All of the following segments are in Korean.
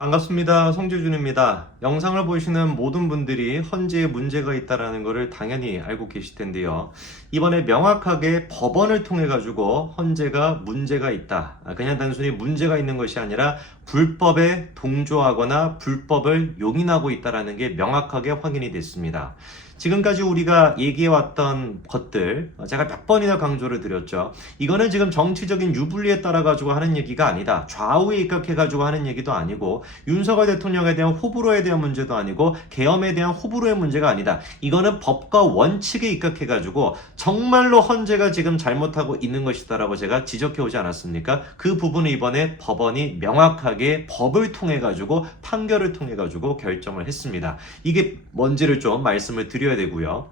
반갑습니다. 성재준입니다. 영상을 보시는 모든 분들이 헌재에 문제가 있다는 것을 당연히 알고 계실 텐데요. 이번에 명확하게 법원을 통해 가지고 헌재가 문제가 있다. 그냥 단순히 문제가 있는 것이 아니라 불법에 동조하거나 불법을 용인하고 있다는 게 명확하게 확인이 됐습니다. 지금까지 우리가 얘기해왔던 것들 제가 몇 번이나 강조를 드렸죠. 이거는 지금 정치적인 유불리에 따라 가지고 하는 얘기가 아니다. 좌우에 입각해 가지고 하는 얘기도 아니고 윤석열 대통령에 대한 호불호에 대한 문제도 아니고 계엄에 대한 호불호의 문제가 아니다. 이거는 법과 원칙에 입각해 가지고 정말로 헌재가 지금 잘못하고 있는 것이다라고 제가 지적해 오지 않았습니까? 그 부분을 이번에 법원이 명확하게 법을 통해 가지고 판결을 통해 가지고 결정을 했습니다. 이게 뭔지를 좀 말씀을 드려야 되고요.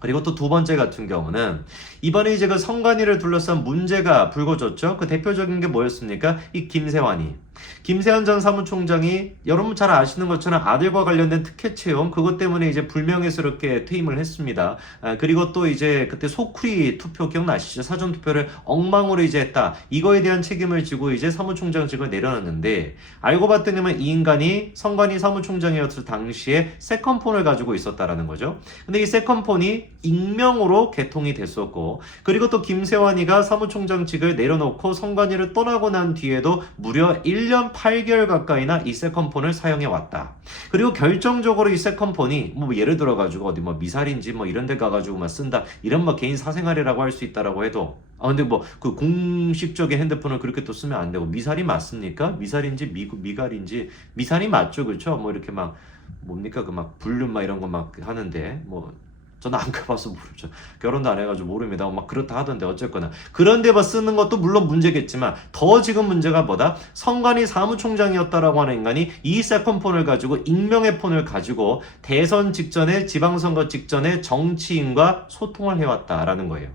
그리고 또 두 번째 같은 경우는 이번에 이제 그 선관위를 둘러싼 문제가 불거졌죠. 그 대표적인 게 뭐였습니까? 이 김세환 전 사무총장이 여러분 잘 아시는 것처럼 아들과 관련된 특혜 채용 그것 때문에 이제 불명예스럽게 퇴임을 했습니다. 그리고 또 이제 그때 소쿠리 투표 기억나시죠? 사전 투표를 엉망으로 이제 했다. 이거에 대한 책임을 지고 이제 사무총장직을 내려놨는데 알고 봤더니만 이 인간이 선관위 사무총장이었을 당시에 세컨폰을 가지고 있었다라는 거죠. 근데 이 세컨폰이 익명으로 개통이 됐었고 그리고 또 김세환이가 사무총장직을 내려놓고 선관위를 떠나고 난 뒤에도 무려 1년 8개월 가까이나 이 세컨폰을 사용해 왔다. 그리고 결정적으로 이 세컨폰이 뭐 예를 들어 가지고 어디 뭐 미사리인지 뭐 이런 데 가가지고 막 쓴다 이런 뭐 개인 사생활이라고 할 수 있다라고 해도 근데 뭐 그 공식적인 핸드폰을 그렇게 또 쓰면 안 되고 미사리 맞습니까? 미사리인지 미갈인지 미사리 맞죠, 그렇죠? 뭐 이렇게 막 뭡니까 그 막 불륜 막 이런 거 막 하는데 뭐 저는 안 가봐서 모르죠. 결혼도 안 해가지고 모릅니다. 막 그렇다 하던데 어쨌거나 그런데 뭐 쓰는 것도 물론 문제겠지만 더 지금 문제가 뭐다? 선관위 사무총장이었다라고 하는 인간이 이 세컨폰을 가지고 익명의 폰을 가지고 대선 직전에 지방선거 직전에 정치인과 소통을 해왔다라는 거예요.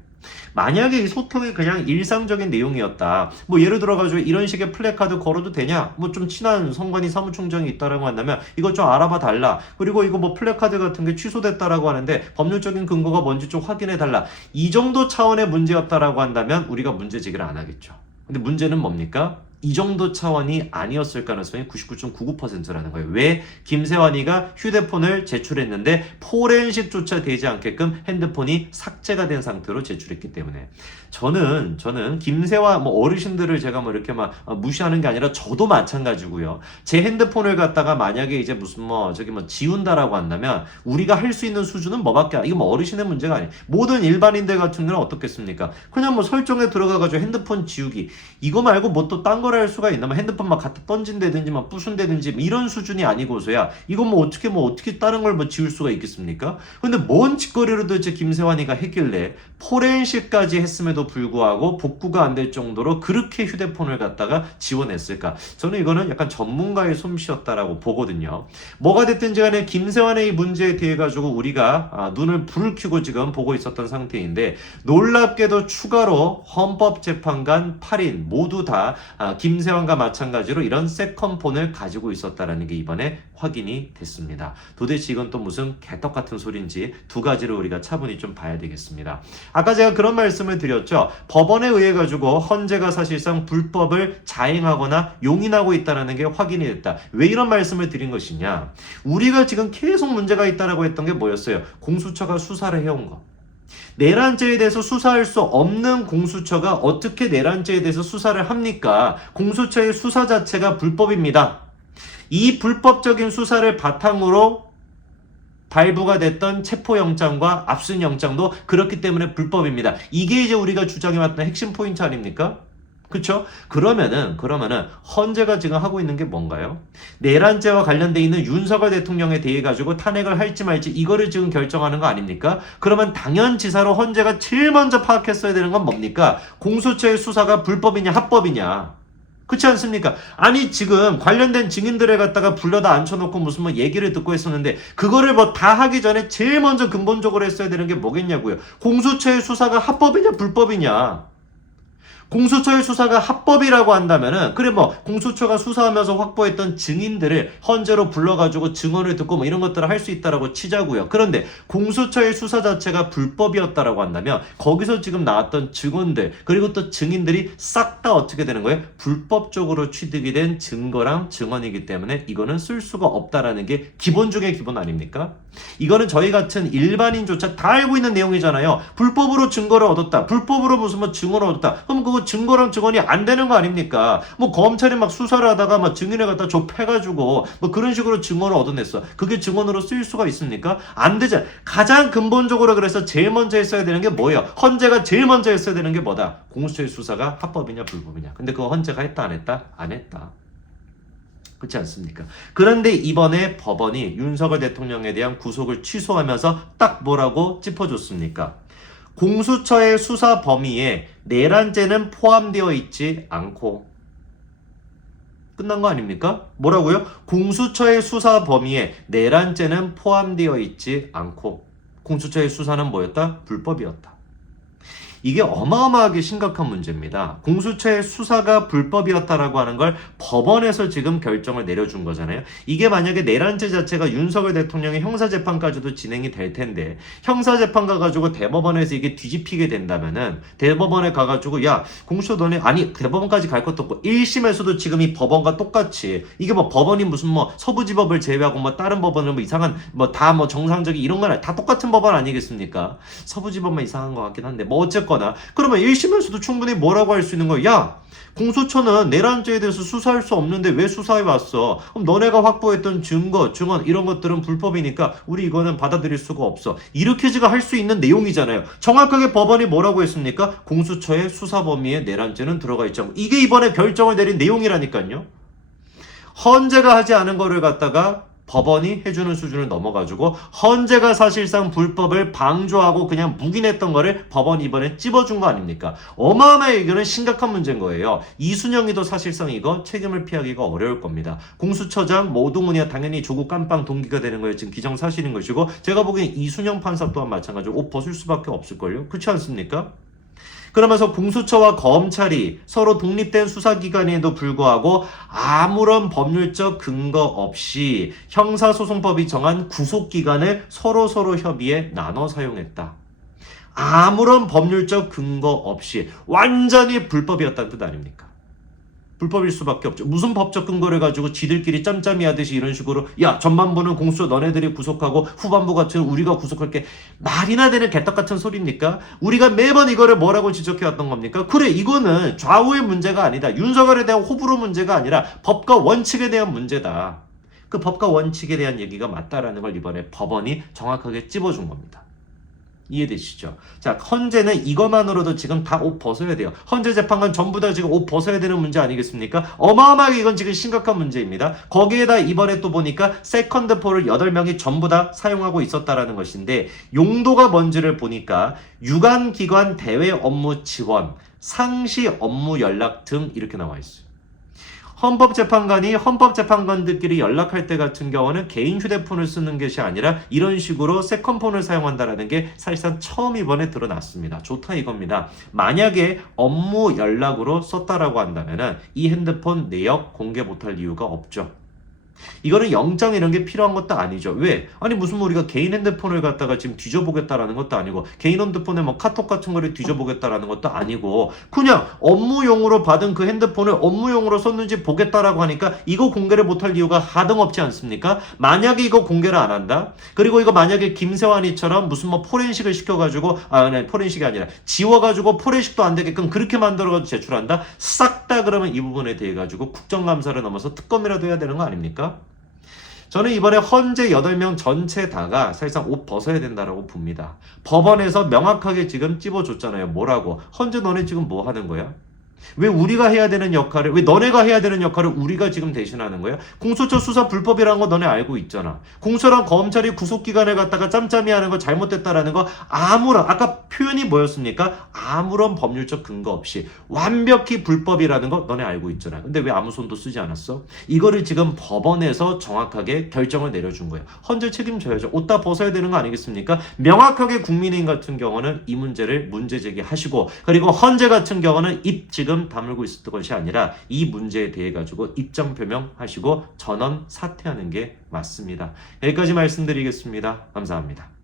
만약에 이 소통이 그냥 일상적인 내용이었다. 뭐 예를 들어가지고 이런 식의 플래카드 걸어도 되냐? 뭐 좀 친한 선관위 사무총장이 있다라고 한다면 이것 좀 알아봐 달라. 그리고 이거 뭐 플래카드 같은 게 취소됐다라고 하는데 법률적인 근거가 뭔지 좀 확인해 달라. 이 정도 차원의 문제였다라고 한다면 우리가 문제 제기를 안 하겠죠. 근데 문제는 뭡니까? 이 정도 차원이 아니었을 가능성이 99.99%라는 거예요. 왜? 김세환이가 휴대폰을 제출했는데 포렌식조차 되지 않게끔 핸드폰이 삭제가 된 상태로 제출했기 때문에 저는 김세환 뭐 어르신들을 제가 뭐 이렇게 막 무시하는 게 아니라 저도 마찬가지고요. 제 핸드폰을 갖다가 만약에 이제 무슨 뭐 저기 뭐 지운다라고 한다면 우리가 할 수 있는 수준은 뭐밖에 이거 뭐 어르신의 문제가 아니에요. 모든 일반인들 같은 경우는 어떻겠습니까? 그냥 뭐 설정에 들어가가지고 핸드폰 지우기 이거 말고 뭐 또 딴 걸 할 수가 있나? 뭐 핸드폰 막 갖다 던진다든지 막 부순다든지 이런 수준이 아니고서야 이건 뭐 어떻게 다른 걸 뭐 지울 수가 있겠습니까? 근데 뭔 짓거리를 도대체 김세환이가 했길래 포렌식까지 했음에도 불구하고 복구가 안 될 정도로 그렇게 휴대폰을 갖다가 지원했을까? 저는 이거는 약간 전문가의 솜씨였다라고 보거든요. 뭐가 됐든지 간에 김세환의 이 문제에 대해 가지고 우리가 눈을 불을 켜고 지금 보고 있었던 상태인데 놀랍게도 추가로 헌법재판관 8인 모두 다 김세환과 마찬가지로 이런 세컨폰을 가지고 있었다라는 게 이번에 확인이 됐습니다. 도대체 이건 또 무슨 개떡 같은 소리인지 두 가지를 우리가 차분히 좀 봐야 되겠습니다. 아까 제가 그런 말씀을 드렸죠. 법원에 의해 가지고 헌재가 사실상 불법을 자행하거나 용인하고 있다는 게 확인이 됐다. 왜 이런 말씀을 드린 것이냐? 우리가 지금 계속 문제가 있다라고 했던 게 뭐였어요? 공수처가 수사를 해온 거. 내란죄에 대해서 수사할 수 없는 공수처가 어떻게 내란죄에 대해서 수사를 합니까? 공수처의 수사 자체가 불법입니다. 이 불법적인 수사를 바탕으로 발부가 됐던 체포영장과 압수영장도 그렇기 때문에 불법입니다. 이게 이제 우리가 주장해왔던 핵심 포인트 아닙니까? 그쵸? 그러면은 헌재가 지금 하고 있는 게 뭔가요? 내란죄와 관련돼 있는 윤석열 대통령에 대해 가지고 탄핵을 할지 말지 이거를 지금 결정하는 거 아닙니까? 그러면 당연지사로 헌재가 제일 먼저 파악했어야 되는 건 뭡니까? 공수처의 수사가 불법이냐 합법이냐? 그렇지 않습니까? 아니 지금 관련된 증인들을 갖다가 불러다 앉혀놓고 무슨 뭐 얘기를 듣고 했었는데 그거를 뭐 다 하기 전에 제일 먼저 근본적으로 했어야 되는 게 뭐겠냐고요. 공수처의 수사가 합법이냐 불법이냐. 공수처의 수사가 합법이라고 한다면은 그래 뭐 공수처가 수사하면서 확보했던 증인들을 헌재로 불러가지고 증언을 듣고 뭐 이런 것들을 할 수 있다라고 치자고요. 그런데 공수처의 수사 자체가 불법이었다라고 한다면 거기서 지금 나왔던 증언들 그리고 또 증인들이 싹 다 어떻게 되는 거예요? 불법적으로 취득이 된 증거랑 증언이기 때문에 이거는 쓸 수가 없다라는 게 기본 중에 기본 아닙니까? 이거는 저희 같은 일반인조차 다 알고 있는 내용이잖아요. 불법으로 증거를 얻었다. 불법으로 무슨 뭐 증언을 얻었다. 그럼 그거 증거랑 증언이 안 되는 거 아닙니까? 뭐 검찰이 막 수사를 하다가 막 증인을 갖다 좁혀가지고 뭐 그런 식으로 증언을 얻어냈어. 그게 증언으로 쓰일 수가 있습니까? 안 되죠. 가장 근본적으로 그래서 제일 먼저 했어야 되는 게 뭐예요? 헌재가 제일 먼저 했어야 되는 게 뭐다? 공수처의 수사가 합법이냐 불법이냐. 근데 그거 헌재가 했다 안 했다? 안 했다. 그렇지 않습니까? 그런데 이번에 법원이 윤석열 대통령에 대한 구속을 취소하면서 딱 뭐라고 짚어줬습니까? 공수처의 수사 범위에 내란죄는 포함되어 있지 않고 끝난 거 아닙니까? 뭐라고요? 공수처의 수사 범위에 내란죄는 포함되어 있지 않고 공수처의 수사는 뭐였다? 불법이었다. 이게 어마어마하게 심각한 문제입니다. 공수처의 수사가 불법이었다라고 하는 걸 법원에서 지금 결정을 내려준 거잖아요. 이게 만약에 내란죄 자체가 윤석열 대통령의 형사재판까지도 진행이 될 텐데 형사재판 가가지고 대법원에서 이게 뒤집히게 된다면은 대법원에 가가지고 야 공수처 너네 아니 대법원까지 갈 것도 없고 1심에서도 지금 이 법원과 똑같이 이게 뭐 법원이 무슨 뭐 서부지법을 제외하고 뭐 다른 법원은 뭐 이상한 뭐 다 뭐 정상적인 이런 건 다 똑같은 법원 아니겠습니까? 서부지법만 이상한 것 같긴 한데 뭐 어쨌거나 그러면 1심에서도 충분히 뭐라고 할 수 있는 거야? 야 공수처는 내란죄에 대해서 수사할 수 없는데 왜 수사해 왔어? 그럼 너네가 확보했던 증거, 증언 이런 것들은 불법이니까 우리 이거는 받아들일 수가 없어. 이렇게 지가 할 수 있는 내용이잖아요. 정확하게 법원이 뭐라고 했습니까? 공수처의 수사 범위에 내란죄는 들어가 있지 않고 이게 이번에 결정을 내린 내용이라니까요. 헌재가 하지 않은 거를 갖다가 법원이 해주는 수준을 넘어가지고 헌재가 사실상 불법을 방조하고 그냥 묵인했던 거를 법원이 이번에 찝어준 거 아닙니까? 어마어마하게 이거는 심각한 문제인 거예요. 이순영이도 사실상 이거 책임을 피하기가 어려울 겁니다. 공수처장 오동훈이야 당연히 조국 깜빵 동기가 되는 거예요. 지금 기정사실인 것이고 제가 보기엔 이순영 판사 또한 마찬가지로 옷 벗을 수밖에 없을걸요. 그렇지 않습니까? 그러면서 공수처와 검찰이 서로 독립된 수사기관에도 불구하고 아무런 법률적 근거 없이 형사소송법이 정한 구속기간을 서로 협의해 나눠 사용했다. 아무런 법률적 근거 없이 완전히 불법이었다는 뜻 아닙니까? 불법일 수밖에 없죠. 무슨 법적 근거를 가지고 지들끼리 짬짬이 하듯이 이런 식으로 야 전반부는 공수처 너네들이 구속하고 후반부 같은 우리가 구속할게 말이나 되는 개떡 같은 소리입니까? 우리가 매번 이거를 뭐라고 지적해왔던 겁니까? 그래 이거는 좌우의 문제가 아니다. 윤석열에 대한 호불호 문제가 아니라 법과 원칙에 대한 문제다. 그 법과 원칙에 대한 얘기가 맞다라는 걸 이번에 법원이 정확하게 찝어준 겁니다. 이해되시죠? 자, 헌재는 이것만으로도 지금 다 옷 벗어야 돼요. 헌재 재판관 전부 다 지금 옷 벗어야 되는 문제 아니겠습니까? 어마어마하게 이건 지금 심각한 문제입니다. 거기에다 이번에 또 보니까 세컨드폴을 8명이 전부 다 사용하고 있었다라는 것인데 용도가 뭔지를 보니까 유관기관 대외 업무 지원, 상시 업무 연락 등 이렇게 나와 있어요. 헌법재판관이 헌법재판관들끼리 연락할 때 같은 경우는 개인 휴대폰을 쓰는 것이 아니라 이런 식으로 세컨폰을 사용한다는 게 사실상 처음 이번에 드러났습니다. 좋다 이겁니다. 만약에 업무 연락으로 썼다라고 한다면 이 핸드폰 내역 공개 못할 이유가 없죠. 이거는 영장 이런 게 필요한 것도 아니죠. 왜? 아니 무슨 우리가 개인 핸드폰을 갖다가 지금 뒤져보겠다라는 것도 아니고 개인 핸드폰에 뭐 카톡 같은 거를 뒤져보겠다라는 것도 아니고 그냥 업무용으로 받은 그 핸드폰을 업무용으로 썼는지 보겠다라고 하니까 이거 공개를 못할 이유가 하등없지 않습니까? 만약에 이거 공개를 안 한다? 그리고 이거 만약에 김세환이처럼 무슨 뭐 포렌식을 시켜가지고 아니 포렌식이 아니라 지워가지고 포렌식도 안 되게끔 그렇게 만들어가지고 제출한다? 싹 다 그러면 이 부분에 대해 가지고 국정감사를 넘어서 특검이라도 해야 되는 거 아닙니까? 저는 이번에 헌재 8명 전체 다가 사실상 옷 벗어야 된다라고 봅니다. 법원에서 명확하게 지금 찝어줬잖아요. 뭐라고? 헌재 너네 지금 뭐 하는 거야? 왜 우리가 해야 되는 역할을, 왜 너네가 해야 되는 역할을 우리가 지금 대신하는 거야? 공수처 수사 불법이라는 거 너네 알고 있잖아. 공수처랑 검찰이 구속기관을 갖다가 짬짬이 하는 거 잘못됐다라는 거 아까 표현이 뭐였습니까? 아무런 법률적 근거 없이 완벽히 불법이라는 거 너네 알고 있잖아. 근데 왜 아무 손도 쓰지 않았어? 이거를 지금 법원에서 정확하게 결정을 내려준 거예요. 헌재 책임져야죠. 옷 다 벗어야 되는 거 아니겠습니까? 명확하게 국민의힘 같은 경우는 이 문제를 문제 제기하시고, 그리고 헌재 같은 경우는 입 지금 다물고 있었던 것이 아니라 이 문제에 대해 가지고 입장 표명하시고 전원 사퇴하는 게 맞습니다. 여기까지 말씀드리겠습니다. 감사합니다.